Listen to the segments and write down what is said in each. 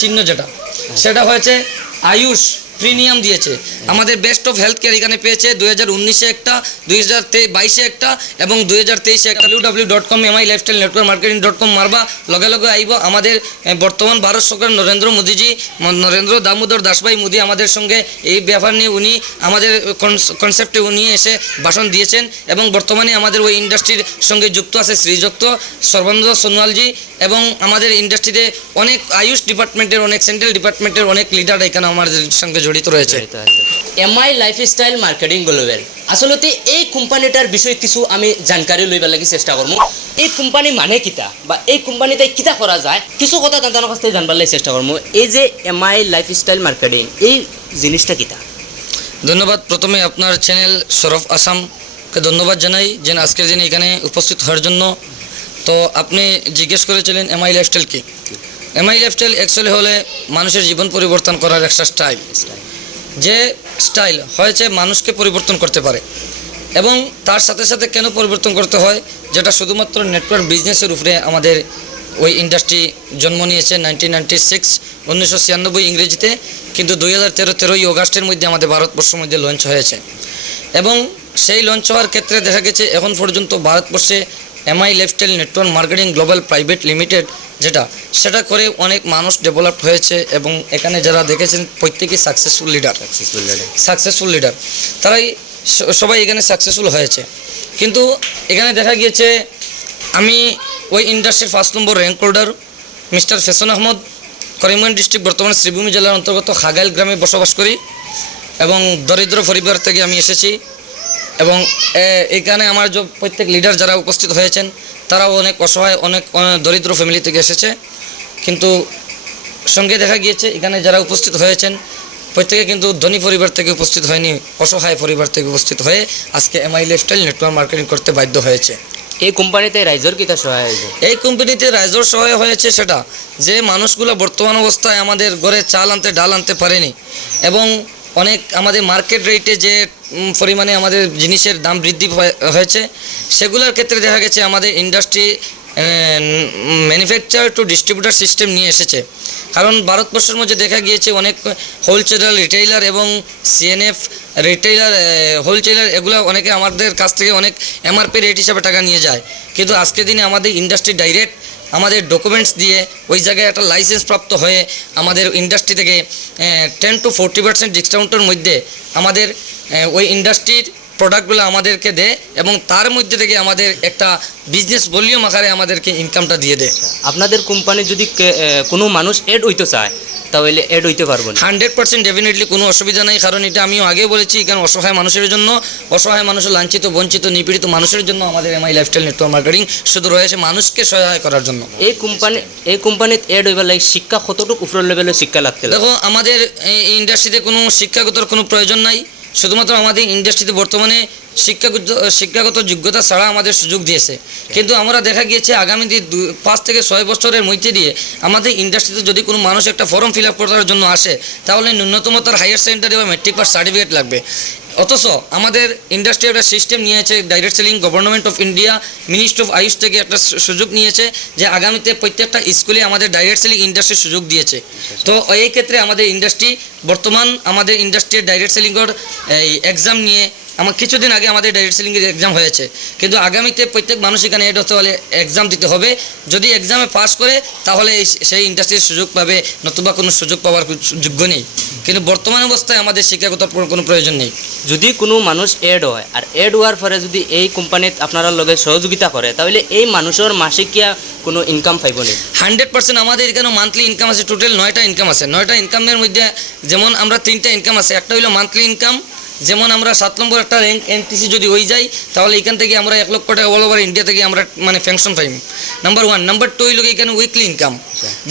চিহ্ন যেটা সেটা হয়েছে আয়ুষ প্রিমিয়াম দিয়েছে আমাদের বেস্ট অফ হেলথ কেয়ার এখানে পেয়েছে 2019-এ একটা 2022-এ একটা এবং 2023-এ একটা www.com এমআই লাইফস্টাইল নেটওয়ার্ক মার্কেটিং.com মারবা লগে লগে আইব আমাদের বর্তমান ভারত সরকার নরেন্দ্র দামোদর দাসভাই মোদী আমাদের সঙ্গে এই ব্যাপার নিয়ে উনি আমাদের কনসেপ্টে উনি এসে ভাষণ দিয়েছেন এবং বর্তমানে আমাদের ওই ইন্ডাস্ট্রির সঙ্গে যুক্ত আছে শ্রীযুক্ত সর্বানন্দ সোনোয়ালজি এবং আমাদের ইন্ডাস্ট্রিতে অনেক আয়ুষ ডিপার্টমেন্টের অনেক সেন্ট্রাল ডিপার্টমেন্টের অনেক লিডার এখানে আমাদের সঙ্গে জড়িত রয়েছে। এমআই লাইফস্টাইল মার্কেটিং গ্লোবাল আসলতে এই কোম্পানিটার বিষয়ে কিছু আমি জানকারি লইবার লাগি চেষ্টা করবো। এই কোম্পানি মানে কিতা বা এই কোম্পানিতে কিতা করা যায় কিছু কথা তাদের কাছ থেকে জানবার লাগি চেষ্টা করবো। এই যে এমআই লাইফস্টাইল মার্কেটিং এই জিনিসটা কিতা? ধন্যবাদ। প্রথমে আপনার চ্যানেল সরফ আসামকে ধন্যবাদ জানাই যে আজকের দিনে এখানে উপস্থিত হওয়ার জন্য। তো আপনি জিজ্ঞেস করেছিলেন এমআই লাইফস্টাইল কি? এমআই লাইফস্টাইল অ্যাকচুয়ালি হলে মানুষের জীবন পরিবর্তন করার একটা স্টাইল, যে স্টাইল হয়েছে মানুষকে পরিবর্তন করতে পারে এবং তার সাথে সাথে কেন পরিবর্তন করতে হয় যেটা শুধুমাত্র নেটওয়ার্ক বিজনেসের উপরে আমাদের ওই ইন্ডাস্ট্রি জন্ম নিয়েছে 1996 ইংরেজিতে, কিন্তু 2013 অগাস্টের মধ্যে আমাদের ভারতবর্ষের মধ্যে লঞ্চ হয়েছে এবং সেই লঞ্চ হওয়ার ক্ষেত্রে দেখা গেছে এখন পর্যন্ত ভারতবর্ষে MI lifestyle network marketing global private limited সেটা করে অনেক মানুষ ডেভেলপ হয়েছে এবং এখানে যারা দেখেছেন প্রত্যেকেই সাকসেসফুল লিডার তারাই সবাই এখানে সাকসেসফুল হয়েছে। কিন্তু এখানে দেখা গিয়েছে আমি ওই ইন্ডাস্ট্রির 1 নম্বর র্যাঙ্ক হোল্ডার মিস্টার ফেসন আহমদ, করিমগঞ্জ ডিস্ট্রিক্ট বর্তমানে শ্রীভূমি জেলার অন্তর্গত খাগাইল গ্রামে বসবাস করি এবং দরিদ্র পরিবার থেকে আমি এসেছি এবং এখানে আমার যে প্রত্যেক লিডার যারা উপস্থিত হয়েছেন তারাও অনেক অসহায় অনেক দরিদ্র ফ্যামিলি থেকে এসেছে, কিন্তু সঙ্গে দেখা গিয়েছে এখানে যারা উপস্থিত হয়েছেন প্রত্যেকে কিন্তু ধনী পরিবার থেকে উপস্থিত হয়নি, অসহায় পরিবার থেকে উপস্থিত হয়ে আজকে এমআই লাইফস্টাইল নেটওয়ার্ক মার্কেটিং করতে বাধ্য হয়েছে। এই কোম্পানিতে রাইজর কিতা সহায় হয়েছে? এই কোম্পানিতে রাইজর সহায় হয়েছে সেটা যে মানুষগুলো বর্তমান অবস্থায় আমাদের ঘরে চাল আনতে ডাল আনতে পারেনি এবং অনেক আমাদের মার্কেট রেটে যে পরিমাণে আমাদের জিনিসের দাম বৃদ্ধি হয়েছে সেগুলোর ক্ষেত্রে দেখা গেছে আমাদের industry manufacture to distributor system নিয়ে এসেছে। কারণ ভারতবর্ষের মধ্যে দেখা গিয়েছে অনেক হোলসেলার রিটেইলার এবং সিএনএফ রিটেইলার হোলসেলার এগুলো অনেকে আমাদের কাছ থেকে অনেক এমআরপি রেট হিসাবে টাকা নিয়ে যায়, কিন্তু আজকের দিনে আমাদের ইন্ডাস্ট্রি ডাইরেক্ট আমাদের ডকুমেন্টস দিয়ে ওই জায়গায় একটা লাইসেন্স প্রাপ্ত হয়ে আমাদের ইন্ডাস্ট্রি থেকে 10 to 40% ডিসকাউন্টের মধ্যে আমাদের ওই ইন্ডাস্ট্রির প্রোডাক্টগুলো আমাদেরকে দেয় এবং তার মধ্যে থেকে আমাদের একটা বিজনেস ভলিউম আকারে আমাদেরকে ইনকামটা দিয়ে দেয়। আপনাদের কোম্পানি যদি কোনো মানুষ এড হইতে চায় তাহলে এড হইতে পারবো? 100% ডেফিনেটলি কোনো অসুবিধা নেই, কারণ এটা আমিও আগেও বলেছি এখানে অসহায় মানুষের জন্য, অসহায় মানুষের লাঞ্ছিত বঞ্চিত নিপীড়িত মানুষের জন্য আমাদের এমআই লাইফস্টাইল নেটওয়ার্ক মার্কেটিং শুধু রয়েছে মানুষকে সহায় করার জন্য। এই কোম্পানিতে এড হইবার লাগে শিক্ষা কতটুকু উপর লেভেলের শিক্ষা লাগতে? দেখো আমাদের এই ইন্ডাস্ট্রিতে কোনো শিক্ষাগতর কোনো প্রয়োজন নাই, শুধুমাত্র আমাদের ইন্ডাস্ট্রিতে বর্তমানে শিক্ষাগত যোগ্যতা ছাড়া আমাদের সুযোগ দিয়েছে, কিন্তু আমরা দেখা গিয়েছে আগামী 5 থেকে 6 বছরের মধ্যে দিয়ে আমাদের ইন্ডাস্ট্রিতে যদি কোনো মানুষ একটা ফর্ম ফিল আপ করার জন্য আসে তাহলে ন্যূনতম তার হায়ার সেকেন্ডারি বা মেট্রিক পাস সার্টিফিকেট লাগবে। অথচ আমাদের ইন্ডাস্ট্রি একটা সিস্টেম নিয়েছে direct selling, government of India ministry of Ayush থেকে একটা সুযোগ নিয়েছে যে আগামীতে প্রত্যেকটা স্কুলে আমাদের ডাইরেক্ট সেলিং ইন্ডাস্ট্রির সুযোগ দিয়েছে। তো এই ক্ষেত্রে আমাদের ইন্ডাস্ট্রি বর্তমান আমাদের ইন্ডাস্ট্রির ডাইরেক্ট সেলিংয়ের এই এক্সাম নিয়ে কিছুদিন আগে আমাদের ডাইরেক্ট সেলিংয়ের এক্সাম হয়েছে, কিন্তু আগামীতে প্রত্যেক মানুষ এখানে এড হতে হলে এক্সাম দিতে হবে। যদি এক্সামে পাস করে তাহলে সেই ইন্ডাস্ট্রির সুযোগ পাবে, নতুবা কোনো সুযোগ পাওয়ার যোগ্য নেই। কিন্তু বর্তমান অবস্থায় আমাদের শিক্ষাগত কোনো প্রয়োজন নেই। যদি কোনো মানুষ এড হয় আর এড হওয়ার পরে যদি এই কোম্পানিত আপনারা লগে সহযোগিতা করে তাহলে এই মানুষের মাসিকিয়া কোনো ইনকাম পাইব না? 100% আমাদের এখানে মান্থলি ইনকাম আছে, টোটাল 9টা ইনকাম আছে। 9টা ইনকামের মধ্যে যেমন আমরা 3টা ইনকাম আছে, একটা হইলো মান্থলি ইনকাম, যেমন আমরা 7 নম্বর একটা র্যাঙ্ক এনটিসি যদি হয়ে যাই তাহলে এখান থেকে আমরা 1 লক্ষ টাকা অল ওভার ইন্ডিয়া থেকে আমরা মানে পেনশন পাই, নাম্বার 1। নাম্বার 2 হইল এখানে উইকলি ইনকাম,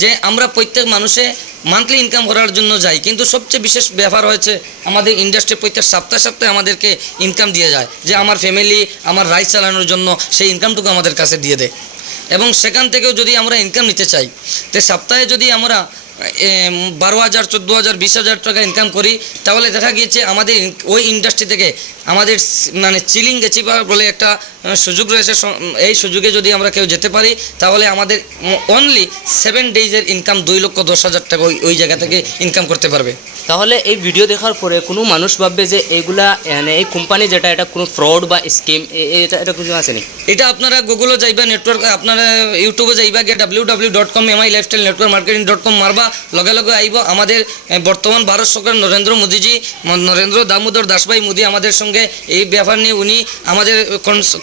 যে আমরা প্রত্যেক মানুষে মান্থলি ইনকাম করার জন্য যাই, কিন্তু সবচেয়ে বিশেষ ব্যাপার হয়েছে আমাদের ইন্ডাস্ট্রি প্রত্যেক সপ্তাহে আমাদেরকে ইনকাম দিয়ে যায়, যে আমার ফ্যামিলি আমার রাইস চালানোর জন্য সেই ইনকামটুকু আমাদের কাছে দিয়ে দেয়। এবং সেখান থেকেও যদি আমরা ইনকাম নিতে চাই তো সপ্তাহে যদি আমরা 12,000, 14,000, 20,000 টাকা ইনকাম করি, তাহলে দেখা গিয়েছে আমাদের ওই ইন্ডাস্ট্রি থেকে আমাদের মানে চিলিং অ্যাচিভার বলে একটা সুযোগ রয়েছে। এই সুযোগে যদি আমরা কেউ যেতে পারি তাহলে আমাদের অনলি 7 ডেজের ইনকাম 2,10,000 টাকা ওই জায়গা থেকে ইনকাম করতে পারবে। তাহলে এই ভিডিও দেখার পরে কোনো মানুষ ভাববে যে এইগুলা মানে এই কোম্পানি যেটা এটা কোনো ফ্রড বা স্কিম এটা এটা কিছু আছে নাকি? এটা আপনারা গুগলও যাইবা, নেটওয়ার্ক আপনারা ইউটিউবে যাইবা, গিয়ে www.mylifestylenetworkmarketing.com মারবা, লগে লগে আইব আমাদের বর্তমান ভারত সরকার নরেন্দ্র দামোদর দাসভাই মোদী আমাদের সঙ্গে এই ব্যাপার নিয়ে উনি আমাদের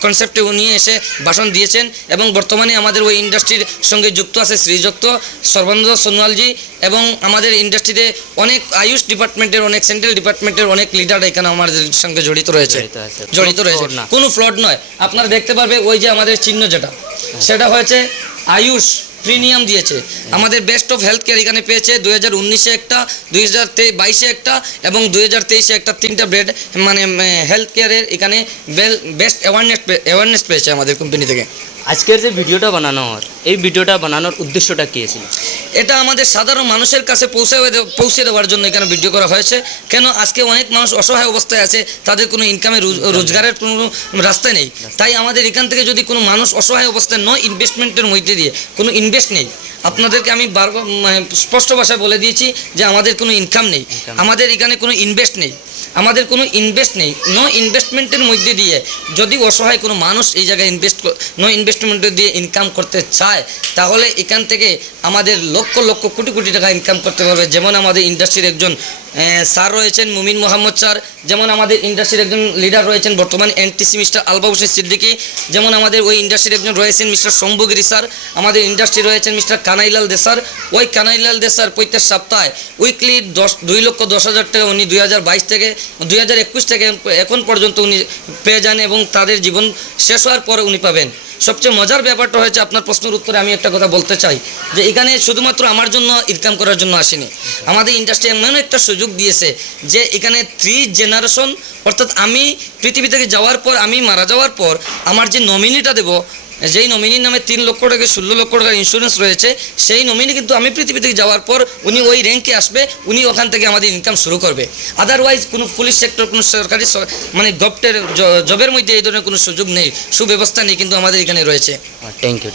কনসেপ্টে উনি এসে ভাষণ দিয়েছেন এবং বর্তমানে আমাদের ওই ইন্ডাস্ট্রির সঙ্গে যুক্ত আছে শ্রীযুক্ত সর্বানন্দ সোনোয়ালজি এবং আমাদের ইন্ডাস্ট্রিতে অনেক আয়ুষ ডিপার্টমেন্টের, অনেক সেন্ট্রাল ডিপার্টমেন্টের অনেক লিডার এখানে আমাদের সঙ্গে জড়িত রয়েছে। কোনো ফ্লড নয়। আপনারা দেখতে পারবে ওই যে আমাদের চিহ্ন যেটা সেটা হয়েছে আয়ুষ প্রিমিয়াম দিয়েছে। আমাদের বেস্ট অফ হেলথ কেয়ার এখানে পেয়েছে 2019-এ একটা, 2022-এ একটা এবং 2023-এ একটা, 3টা ব্রেড মানে হেলথ কেয়ারের এখানে বেস্ট অ্যাওয়ারনেস পেয়েছে আমাদের কোম্পানি থেকে। আজকের যে ভিডিওটা বানানো হয় এই ভিডিওটা বানানোর উদ্দেশ্যটা কী ছিল? এটা আমাদের সাধারণ মানুষের কাছে পৌঁছে দেওয়ার জন্য এখানে ভিডিও করা হয়েছে। কেন আজকে অনেক মানুষ অসহায় অবস্থায় আছে, তাদের কোনো ইনকামের রোজগারের কোনো রাস্তা নেই। তাই আমাদের এখান থেকে যদি কোনো মানুষ অসহায় অবস্থায় ইনভেস্টমেন্টের মধ্যে দিয়ে কোনো ইনভেস্ট নেই, আপনাদেরকে আমি বারবার মানে স্পষ্ট ভাষায় বলে দিয়েছি যে আমাদের কোনো ইনকাম নেই, আমাদের এখানে কোনো ইনভেস্ট নেই, আমাদের কোনো ইনভেস্ট নেই। ইনভেস্টমেন্টের মধ্যে দিয়ে যদি অসহায় কোনো মানুষ এই জায়গায় ইনভেস্টমেন্টের দিয়ে ইনকাম করতে চায় তাহলে এখান থেকে আমাদের লক্ষ লক্ষ কোটি কোটি টাকা ইনকাম করতে পারবে। যেমন আমাদের ইন্ডাস্ট্রির একজন স্যার রয়েছেন মুমিন মোহাম্মদ স্যার, যেমন আমাদের ইন্ডাস্ট্রির একজন লিডার রয়েছেন বর্তমান NTC mister Alva Hossain Siddiqui, যেমন আমাদের ওই ইন্ডাস্ট্রির একজন রয়েছেন মিস্টার শম্ভুগিরি স্যার, আমাদের ইন্ডাস্ট্রি রয়েছেন মিস্টার কানাইলাল দে স্যার। ওই কানাইলাল দে স্যার প্রত্যেক সপ্তাহে উইকলি 2,10,000 টাকা উনি 2021 থেকে এখন পর্যন্ত উনি পেয়ে যান এবং তাদের জীবন শেষ হওয়ার পরে উনি পাবেন। সবচেয়ে মজার ব্যাপারটা হয়েছে, আপনার প্রশ্নের উত্তরে আমি একটা কথা বলতে চাই যে এখানে শুধুমাত্র আমার জন্য ইনকাম করার জন্য আসেনি, আমাদের ইন্ডাস্ট্রি এমন একটা সুযোগ দিয়েছে যে এখানে 3 জেনারেশন, অর্থাৎ আমি পৃথিবী থেকে যাওয়ার পর, আমি মারা যাওয়ার পর আমার যে নমিনিটা দেবো, যেই নমিনির নামে 3 লক্ষ টাকা 16 লক্ষ টাকার ইন্স্যুরেন্স রয়েছে, সেই নমিনি কিন্তু আমি পৃথিবী থেকে যাওয়ার পর উনি ওই র্যাঙ্কে আসবে, উনি ওখান থেকে আমাদের ইনকাম শুরু করবে। আদারওয়াইজ কোনো পুলিশ সেক্টর, কোনো সরকারি মানে জবের মধ্যে এই ধরনের কোনো সুযোগ নেই, সুব্যবস্থা নেই, কিন্তু আমাদের এখানে রয়েছে। Thank you.